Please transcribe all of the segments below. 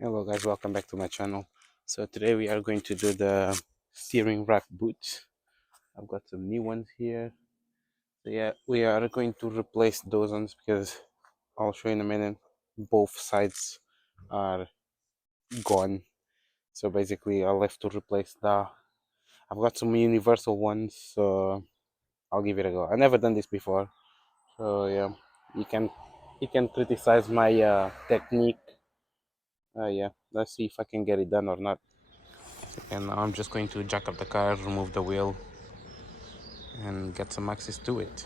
Hello guys, welcome back to my channel. So today we are going to do the steering rack boot. I've got some new ones here. So yeah, we are going to replace those ones because I'll show you in a minute. Both sides are gone. So basically I'll have to replace the... I've got some universal ones, so I'll give it a go. I've never done this before. So yeah, you can criticize my technique. Yeah, let's see if I can get it done or not. And now I'm just going to jack up the car, remove the wheel, and get some access to it.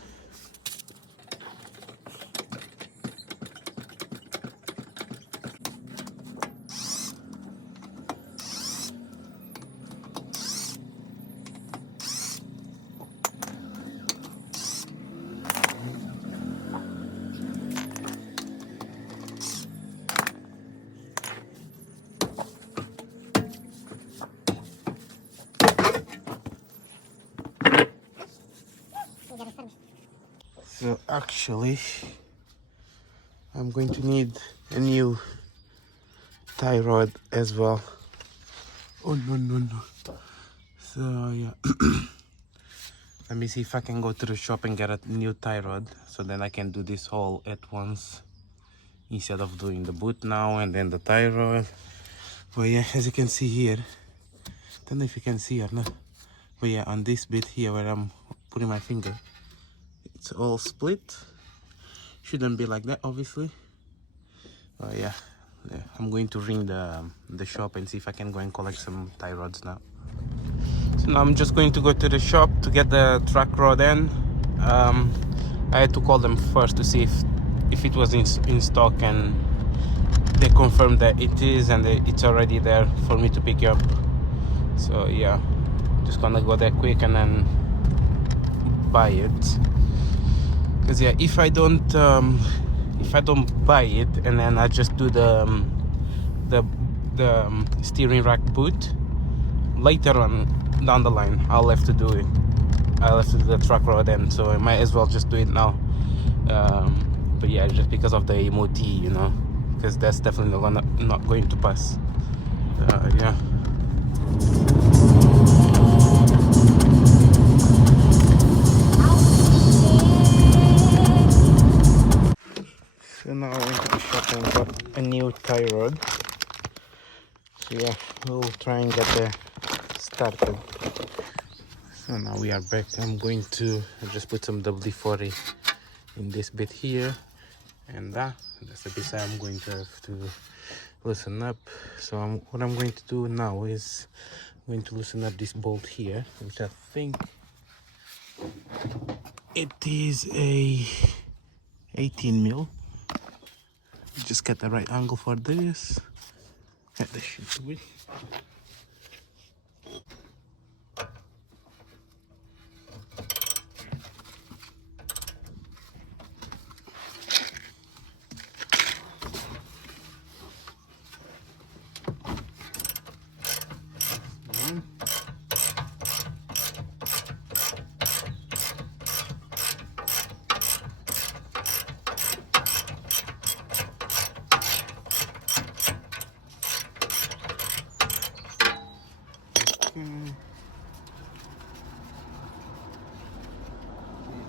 So actually, I'm going to need a new tie rod as well. Oh no. So yeah, let me see if I can go to the shop and get a new tie rod, so then I can do this all at once instead of doing the boot now and then the tie rod. But yeah, as you can see here, don't know if you can see or not, but yeah, on this bit here where I'm putting my finger, it's all split. Shouldn't be like that, obviously. Yeah, I'm going to ring the shop and see if I can go and collect some tie rods now. So now I'm just going to go to the shop to get the track rod in. I had to call them first to see if it was in stock, and they confirmed that it is, and it's already there for me to pick up. So yeah, just gonna go there quick and then buy it. Because yeah, if I don't buy it and then I just do the steering rack boot, later on down the line I'll have to do it. I'll have to do the track rod then, so I might as well just do it now. But yeah, just because of the MOT, you know, because that's definitely not going to pass. Yeah. So now I went to the shop and got a new tie rod. So yeah, we'll try and get there started. So now we are back. I'm going to just put some WD-40 in this bit here, and that's the bit I'm going to have to loosen up. So what I'm going to do now is I'm going to loosen up this bolt here, which I think it is a 18 mil. Just get the right angle for this. Get this shit to it.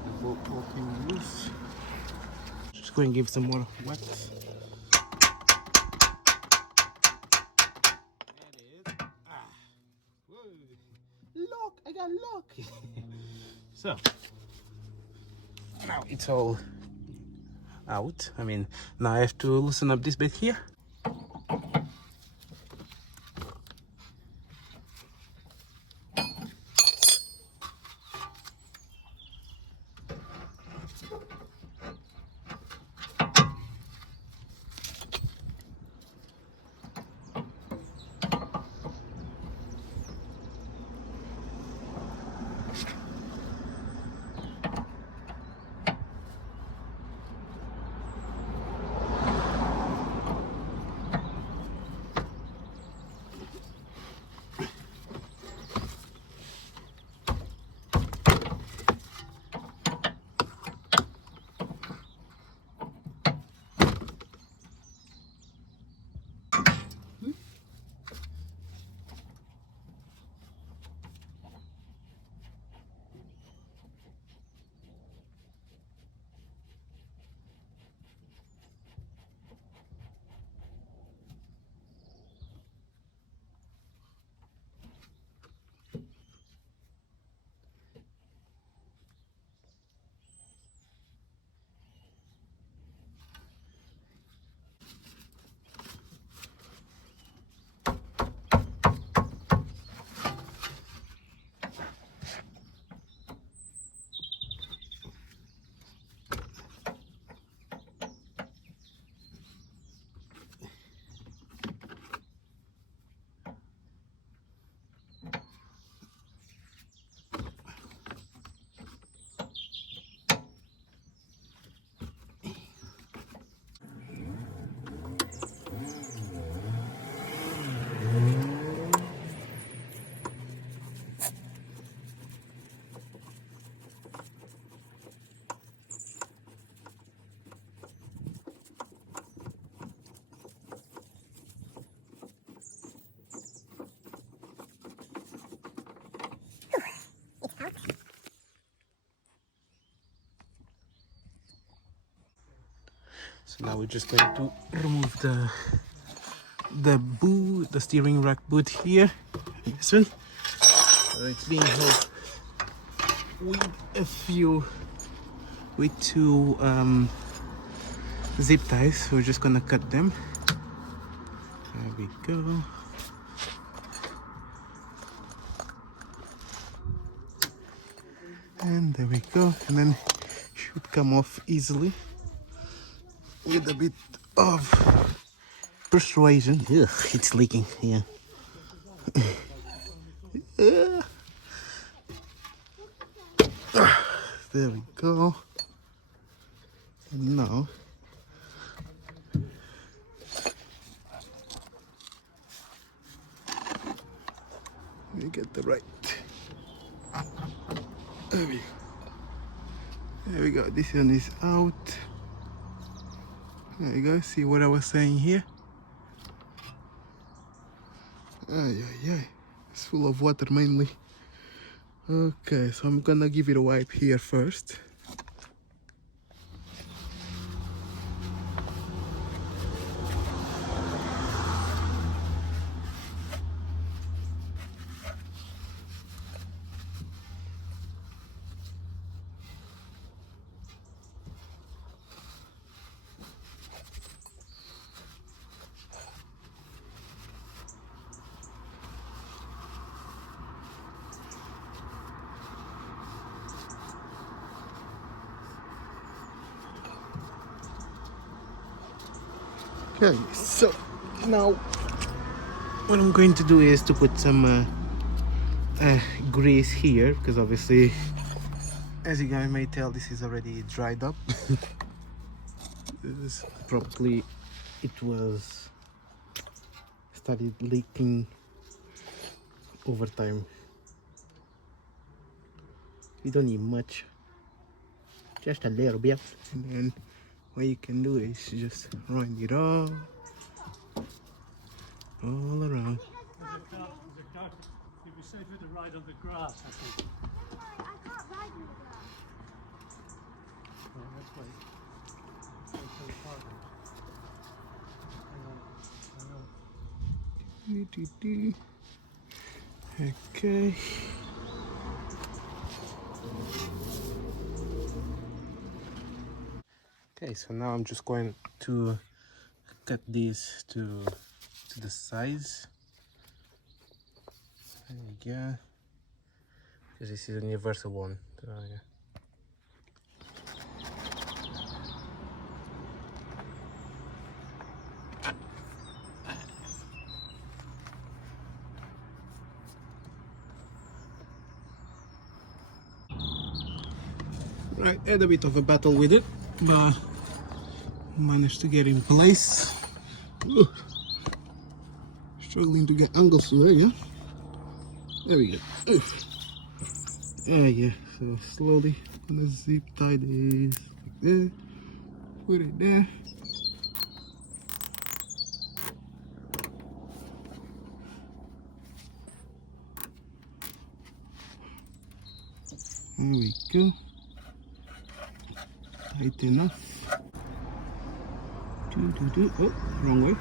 The bolt came loose. Just going to give some more wax. Look, I got luck. So now it's all out. I mean, now I have to loosen up this bit here. Now we're just going to remove the steering rack boot here. This one. It's being held with two zip ties. We're just gonna cut them. There we go. And there we go. And then should come off easily with a bit of persuasion. Ugh, it's leaking. Yeah. There we go. And now we get the right. There we go. This one is out. There you go. See what I was saying here? It's full of water mainly. Okay, so I'm gonna give it a wipe here first. Okay, so now what I'm going to do is to put some grease here, because obviously, as you guys may tell, this is already dried up. Probably it was started leaking over time. You don't need much, just a little bit, and then what you can do is just run it all around. It was said with a ride on the grass, I think. I can't ride in the grass. Right, let's wait. Hang on. Okay. Okay, so now I'm just going to cut this to the size. There you go. Because this is a universal one. So, yeah. Right, had a bit of a battle with it, but managed to get in place. Ooh. Struggling to get angles to there, yeah? There we go. Ooh. Yeah, so slowly gonna zip tie this like that, put it there. There we go. Tight enough. Oh, wrong way.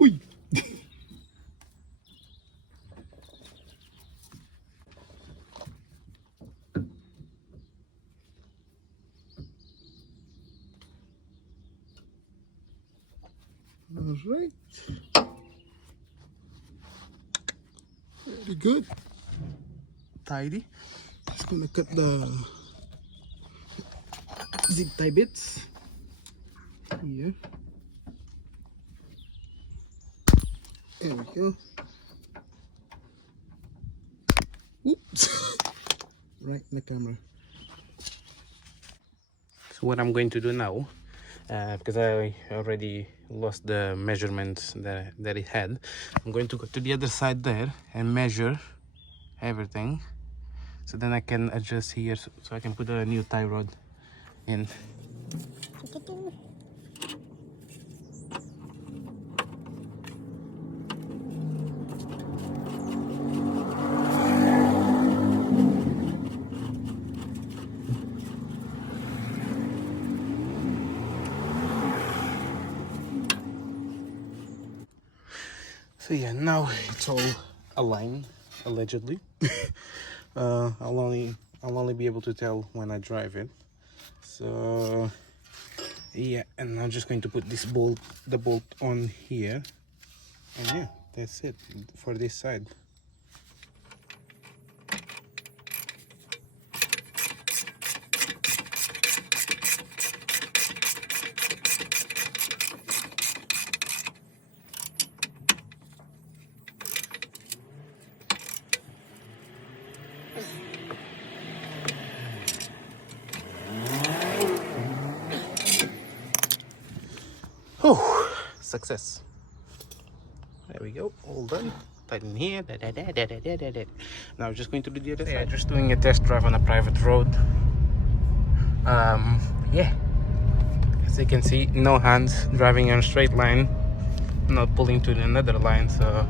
Ui. All right. Very good. Tidy. Just gonna cut the zip tie bits here. There we go. Oops. Right in the camera. So what I'm going to do now, because I already lost the measurements that it had, I'm going to go to the other side there and measure everything so then I can adjust here, so I can put a new tie rod in. So yeah, now it's all aligned, allegedly. I'll only be able to tell when I drive it. So yeah, and I'm just going to put the bolt on here, and yeah, that's it for this side. Oh, success. There we go, all done. Tighten here. Now I'm just going to do the other side. Just doing a test drive on a private road. Yeah, as you can see, no hands, driving on a straight line, not pulling to another line, so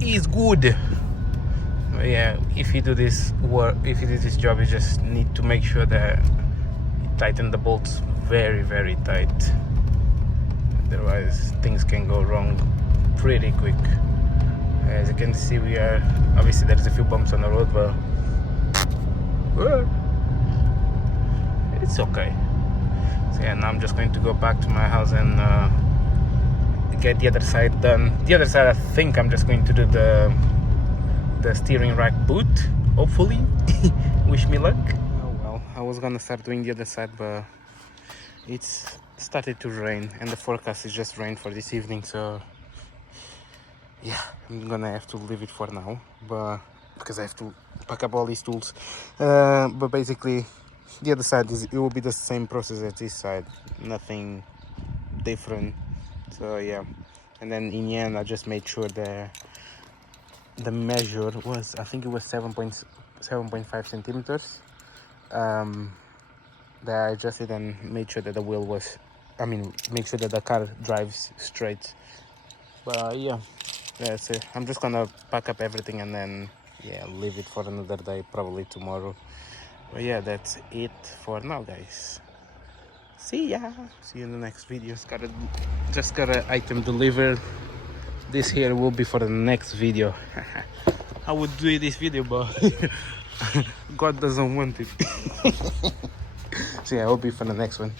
it's good. But yeah, if you do this job, you just need to make sure that you tighten the bolts very, very tight. Otherwise, things can go wrong pretty quick. As you can see, we are obviously there's a few bumps on the road, but it's okay. So yeah, now I'm just going to go back to my house and get the other side done. The other side, I think I'm just going to do the steering rack boot, hopefully. Wish me luck. Oh well, I was gonna start doing the other side, but it's started to rain, and the forecast is just rain for this evening, so yeah, I'm gonna have to leave it for now, but because I have to pack up all these tools. But basically, the other side it will be the same process as this side, nothing different. So yeah, and then in the end, I just made sure the measure was, I think it was 7.5 centimeters. That I adjusted and made sure that the wheel was, make sure that the car drives straight. But yeah, that's it. I'm just gonna pack up everything and then yeah, leave it for another day, probably tomorrow. But yeah, that's it for now, guys. See ya. See you in the next video. Just got an item delivered. This here will be for the next video. I would do this video, but God doesn't want it. So yeah, it will be for the next one.